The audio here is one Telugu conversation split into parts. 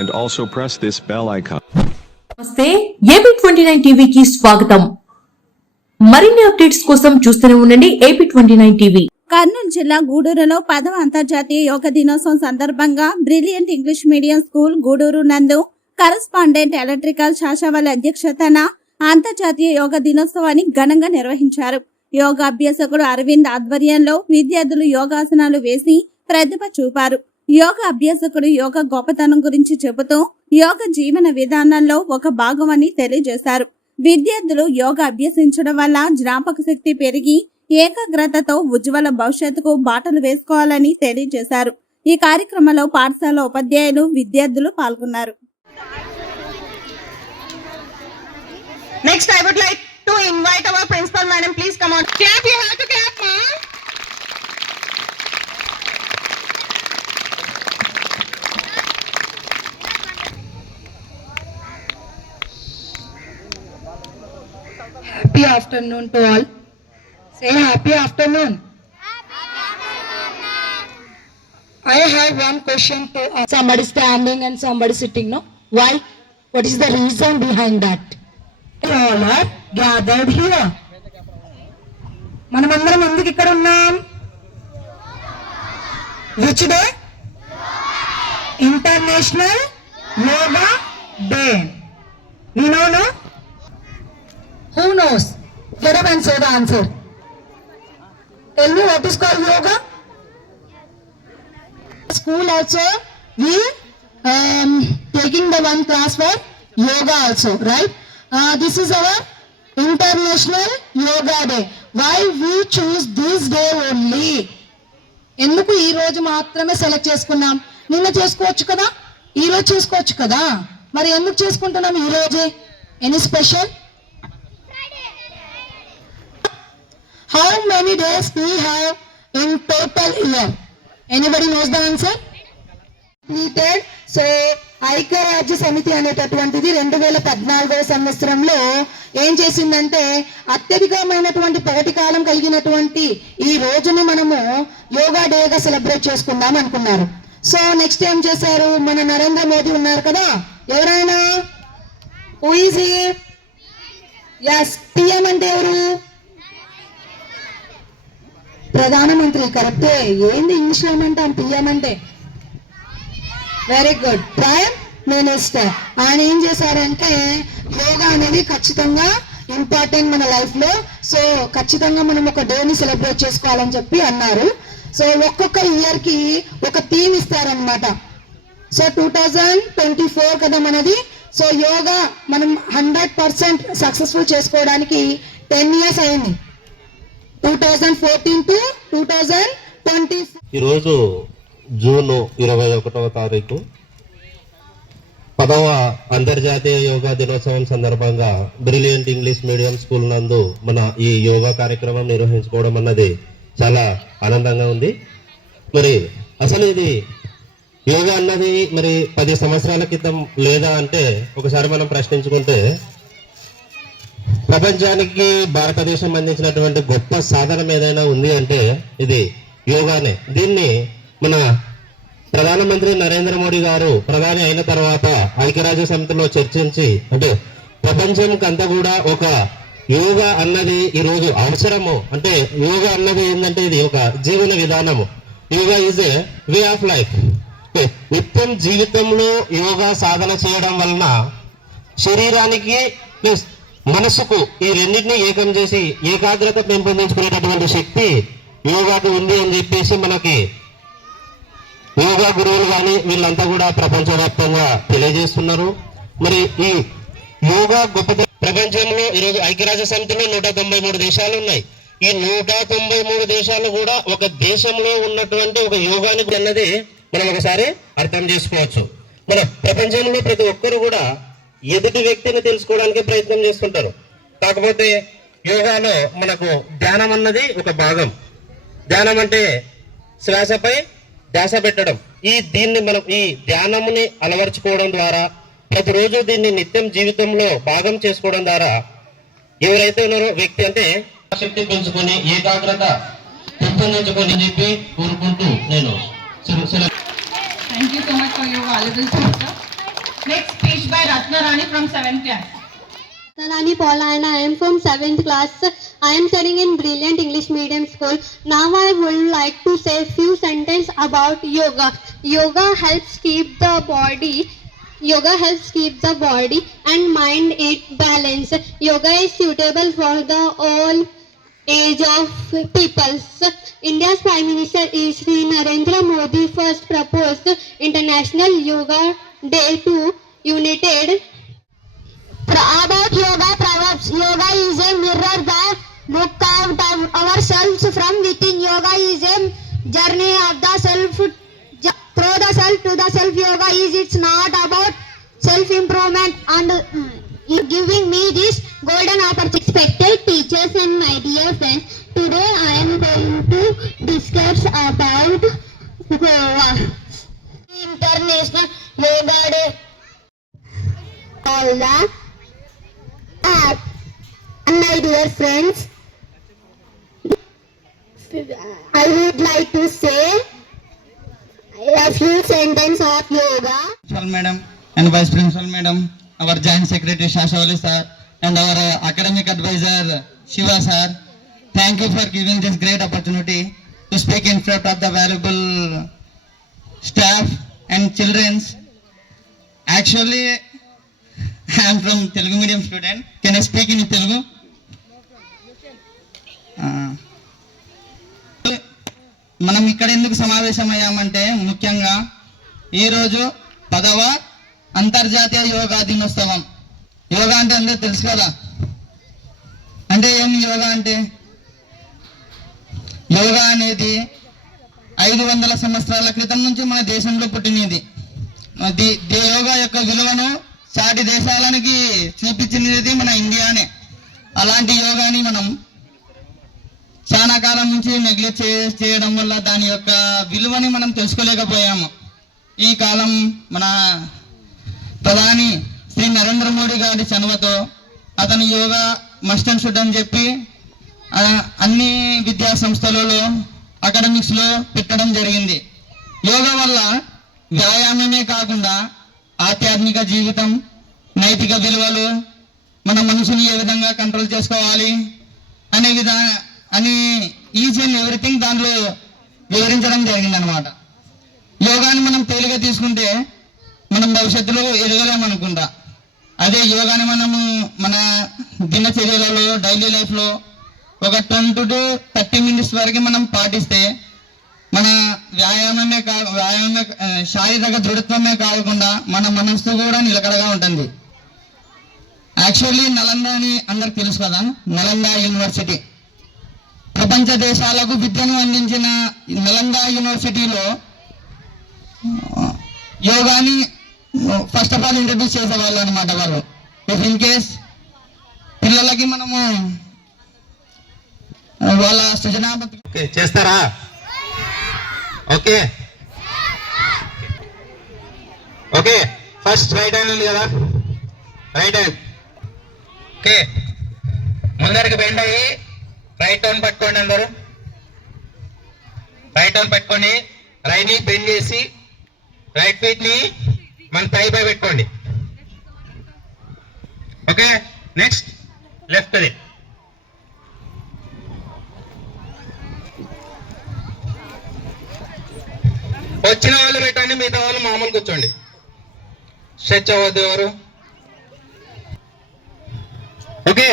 and also press this bell icon. నమస్తే AP29 టీవీకి స్వాగతం. మరిన్ని అప్డేట్స్ కోసం చూస్తూనే ఉండండి AP29 టీవీ. కర్నూలు జిల్లా గూడూరులో 10వ అంతర్జాతీయ యోగా దినోత్సవం సందర్భంగా brilliant English medium school Gudur నందు కరస్పాండెంట్ ఎలక్ట్రికల్ శాషావళి అధ్యక్షతన అంతర్జాతీయ యోగా దినోత్సవాన్ని ఘనంగా నిర్వహించారు. యోగా అభ్యాసకుడు అరవింద్ ఆధ్వర్యంలో విద్యార్థులు యోగాసనాలు వేసి ప్రతిభ చూపారు. యోగా అభ్యాసకుడు యోగా గొప్పతనం గురించి చెబుతూ యోగా జీవన విధానంలో ఒక భాగమని తెలియజేశారు. విద్యార్థులు యోగా అభ్యసించడం వల్ల జ్ఞాపక శక్తి పెరిగి ఏకాగ్రతతో ఉజ్వల భవిష్యత్తుకు బాటలు వేసుకోవాలని తెలియజేశారు. ఈ కార్యక్రమంలో పాఠశాల ఉపాధ్యాయులు విద్యార్థులు పాల్గొన్నారు. Next, I would like to invite our principal madam. Please come on. Clap. You have to clap, ma. Happy afternoon to all. Say happy afternoon. I have one question to ask. Somebody standing and somebody sitting, no? Why? What is the reason behind that? All are gathered here. మనమందరం ఎందుకు ఇక్కడ ఉన్నాం? Which day? International Yoga Day. We know, no? Who knows? Get up and say the answer. Tell me what is called yoga? School also we taking the one class for yoga also, right? This is our International Yoga Day. Why we choose this day only? ఎందుకు ఈ రోజు మాత్రమే సెలెక్ట్ చేసుకున్నాం? నిన్న చేసుకోవచ్చు కదా, ఈ రోజు చేసుకోవచ్చు కదా, మరి ఎందుకు చేసుకుంటున్నాం ఈ రోజే? Any special? How many days we have in total year? Anybody knows the answer? Completed. So ఐక్యరాజ్య సమితి అనేటటువంటిది 2014వ సంవత్సరంలో ఏం చేసిందంటే అత్యధికమైనటువంటి పగటి కాలం కలిగినటువంటి ఈ రోజుని మనము యోగా డేగా సెలబ్రేట్ చేసుకుందాం అనుకున్నారు. సో నెక్స్ట్ ఏం చేశారు? మన నరేంద్ర మోదీ ఉన్నారు కదా, ఎవరైనా who is he? yes, PM అంటే ఎవరు? ప్రధానమంత్రి. కరెక్టే. ఏంది ఇంగ్లీష్ లో ఏమంటాం పిఎం అంటే? Very good, prime minister. ఆయన ఏం చేశారంటే యోగా అనేది ఖచ్చితంగా ఇంపార్టెంట్ మన లైఫ్ లో, సో ఖచ్చితంగా మనం ఒక డేని సెలబ్రేట్ చేసుకోవాలని చెప్పి అన్నారు. సో ఒక్కొక్క ఇయర్ కి ఒక థీమ్ ఇస్తారనమాట. సో 2024 కదా మనది. సో యోగా మనం 100% సక్సెస్ఫుల్ చేసుకోవడానికి 10 years అయింది. 2014 to 2020. ఈరోజు జూన్ 21వ తారీఖు 10వ అంతర్జాతీయ యోగా దినోత్సవం సందర్భంగా బ్రిలియంట్ ఇంగ్లీష్ మీడియం స్కూల్ నందు మన ఈ యోగా కార్యక్రమం నిర్వహించుకోవడం అన్నది చాలా ఆనందంగా ఉంది. మరి అసలు ఇది యోగా అన్నది మరి 10 సంవత్సరాల క్రితం లేదా అంటే ఒకసారి మనం ప్రశ్నించుకుంటే ప్రపంచానికి భారతదేశం అందించినటువంటి గొప్ప సాధనం ఏదైనా ఉంది అంటే ఇది యోగానే. దీన్ని మన ప్రధానమంత్రి నరేంద్ర మోడీ గారు ప్రధాని అయిన తర్వాత ఐక్యరాజ్య సమితిలో చర్చించి అంటే ప్రపంచంకంతా కూడా ఒక యోగా అన్నది ఈరోజు అవసరము. అంటే యోగా అన్నది ఏంటంటే ఇది ఒక జీవన విధానము. Yoga is a way of life. నిత్యం జీవితంలో యోగా సాధన చేయడం వలన శరీరానికి ప్లస్ మనసుకు ఈ రెండింటినీ ఏకం చేసి ఏకాగ్రత పెంపొందించుకునేటటువంటి శక్తి యోగాకు ఉంది అని చెప్పేసి మనకి యోగా గురువులు కానీ వీళ్ళంతా కూడా ప్రపంచవ్యాప్తంగా తెలియజేస్తున్నారు. మరి ఈ యోగా గొప్ప ప్రపంచంలో ఈరోజు ఐక్యరాజ్య సమితిలో 193 దేశాలు ఉన్నాయి. ఈ 193 దేశాలు కూడా ఒక దేశంలో ఉన్నటువంటి ఒక యోగానికి అన్నది మనం ఒకసారి అర్థం చేసుకోవచ్చు. మన ప్రపంచంలో ప్రతి ఒక్కరు కూడా ఎదుటి వ్యక్తిని తెలుసుకోవడానికి ప్రయత్నం చేస్తుంటారు. కాకపోతే యోగాలో మనకు ధ్యానం అన్నది ఒక భాగం. ధ్యానం అంటే శ్వాసపై ధ్యాస పెట్టడం. దీన్ని మనం ఈ ధ్యానముని అలవర్చుకోవడం ద్వారా ప్రతిరోజు దీన్ని నిత్యం జీవితంలో భాగం చేసుకోవడం ద్వారా ఎవరైతే ఉన్నారో వ్యక్తి అంటే శక్తి పెంచుకొని ఏకాగ్రత పెంపొందించుకొని చెప్పి కోరుకుంటూ నేను Thank you so much for your valuable speech. Next speech by Ratna Rani from 7th class. Nalani Paula and I am from 7th class. I am studying in Brilliant English Medium School. Now I would like to say a few sentences about yoga. Yoga helps keep the body and mind in balance. Yoga is suitable for the all age of people. India's Prime Minister is Sri Narendra Modi first proposed International Yoga Day to United. About yoga proverbs. Yoga is a mirror that look out of ourselves from within. Yoga is a journey of the self through the self to the self. Yoga is it's not about self improvement and giving me this golden opportunity. Respected teachers and my dear friends, today I am going to discuss about Goa International Yoga Day. All the my dear friends, I would like to say a few sentences of yoga. Principal Madam and Vice Principal Madam, our Joint Secretary Shashavali Sir, and our Academic Advisor Shiva Sir, thank you for giving this great opportunity to speak in front of the valuable staff and children. Actually, I am from Telugu medium student. Can I speak in Telugu? మనం ఇక్కడ ఎందుకు సమావేశమయ్యామంటే ముఖ్యంగా ఈరోజు 10వ అంతర్జాతీయ యోగా దినోత్సవం. యోగా అంటే అందరూ తెలుసు కదా. అంటే ఏమి యోగా అంటే? యోగా అనేది 500 సంవత్సరాల క్రితం నుంచి మన దేశంలో పుట్టినది. యోగా యొక్క విలువను సాటి దేశాలకి చూపించినది మన ఇండియానే. అలాంటి యోగాని మనం చాలా కాలం నుంచి నెగ్లెక్ట్ చేయడం వల్ల దాని యొక్క విలువని మనం తెలుసుకోలేకపోయాము. ఈ కాలం మన ప్రధాని శ్రీ నరేంద్ర మోడీ గారి చనువతో అతను యోగా మస్ట్ అండ్ షుడ్ అని చెప్పి అన్ని విద్యా సంస్థలలో అకాడమిక్స్లో పెట్టడం జరిగింది. యోగా వల్ల వ్యాయామమే కాకుండా ఆధ్యాత్మిక జీవితం, నైతిక విలువలు, మన మనసుని ఏ విధంగా కంట్రోల్ చేసుకోవాలి అని ఈచ్ అండ్ ఎవ్రీథింగ్ దాంట్లో వివరించడం జరిగిందనమాట. యోగాని మనం తేలిగా తీసుకుంటే మనం భవిష్యత్తులో ఎదగలేమనుకుంటా. అదే యోగాని మనము మన దినచర్యలలో డైలీ లైఫ్లో ఒక 20 to 30 minutes వరకు మనం పాటిస్తే మన వ్యాయామమే శారీరక దృఢత్వమే కాకుండా మన మనస్సు కూడా నిలకడగా ఉంటుంది. యాక్చువల్లీ నలంద అని అందరికి తెలుసు కదా. నలంద యూనివర్సిటీ ప్రపంచ దేశాలకు విద్యను అందించిన నలంద యూనివర్సిటీలో యోగాని ఫస్ట్ ఆఫ్ ఆల్ ఇంట్రడ్యూస్ చేసేవాళ్ళు అనమాట వాళ్ళు. ఇఫ్ ఇన్ కేస్ పిల్లలకి మనము వాళ్ళ సృజనాత్మక చేస్తారా? Okay okay first right hand ఉంది కదా, రైట్ హ్యాండ్. ఓకే ముందరికి బెండ్ అయ్యి రైట్ హ్యాండ్ పట్టుకోండి. అందరూ రైట్ హ్యాండ్ పట్టుకొని రైట్ ని బెండ్ చేసి రైట్ ఫీట్ ని మన థై పై పెట్టుకోండి. Okay next left the. వచ్చిన వాళ్ళు పెట్టండి, మిగతా వాళ్ళు మామూలు కూర్చోండి. స్ట్రెచ్ అవ్వద్దు ఎవరు. ఓకే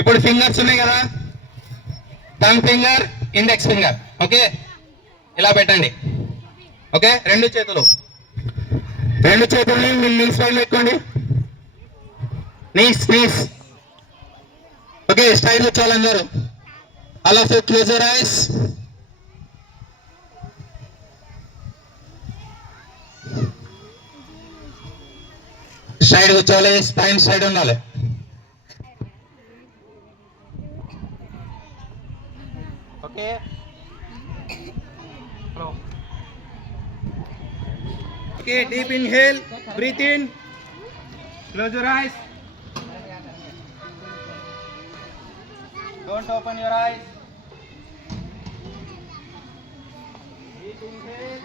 ఇప్పుడు ఫింగర్స్ ఉన్నాయి కదా, thumb finger, index finger. Okay ఇలా పెట్టండి. ఓకే రెండు చేతుల్ని మీ నీస్ పైన పెట్టుకోండి. నీస్. ఓకే స్టైల్ వచ్చేవాళ్ళు అందరూ all of you close your eyes. Side కూర్చోవాలి, స్పైన్ సైడ్ ఉండాలి. Okay okay deep inhale, breathe in, close your eyes, don't open your eyes. Deep inhale,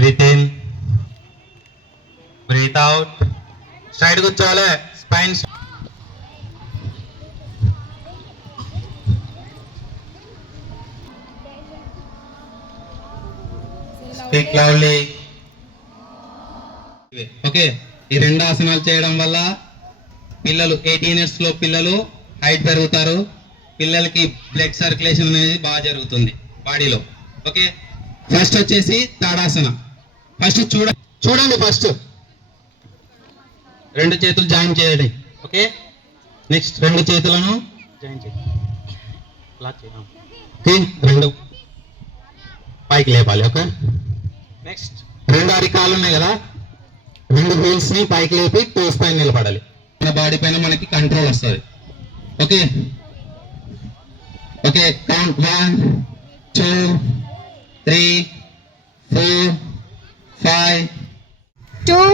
breathe in, breathe out. Straight కూర్చోవాలి, స్పైన్. Speak loudly. ఓకే, ఈ 2 ఆసనాలు చేయడం వల్ల పిల్లలు 18 years లో పిల్లలు హైట్ పెరుగుతారు. పిల్లలకి బ్లడ్ సర్క్యులేషన్ అనేది బాగా జరుగుతుంది బాడీలో. ఓకే, ఫస్ట్ వచ్చేసి తాడాసన. ఫస్ట్ చూడండి ఫస్ట్ 2 చేతులు జాయిన్ చేయండి. ఓకే, నెక్స్ట్ 2 చేతులను జాయిన్ చేయండి. ఓకే, 2 పైకి లేపాలి. ఓకే, నెక్స్ట్ 2 అరికాలు ఉన్నాయి కదా, 2 హీల్స్ ని పైకి లేపి టోస్ పైన నిలబడాలి. మన బాడీ పైన మనకి కంట్రోల్ వస్తుంది. Okay okay, count 1 2 3 4 5 2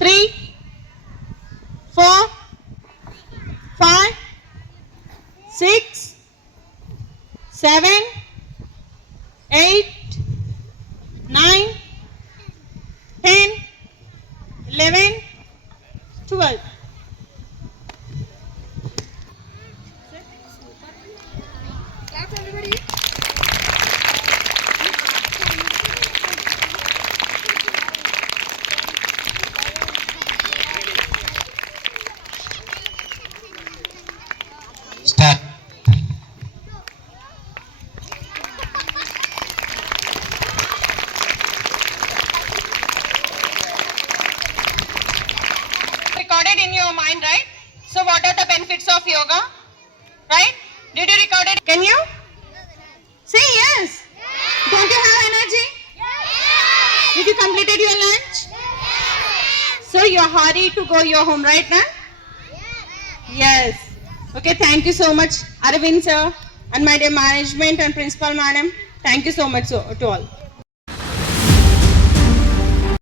3 4 5 6 7 8 9 10 11 12. Start. Recorded in your mind, right? So what are the benefits of yoga? Right? Did you record it? Can you? Say yes. Don't you have energy? Did you completed your lunch? So you're hurry to go your home right now? Yes. Okay, thank you so much, Arvind sir, and my dear management and principal madam. Thank you so much to all.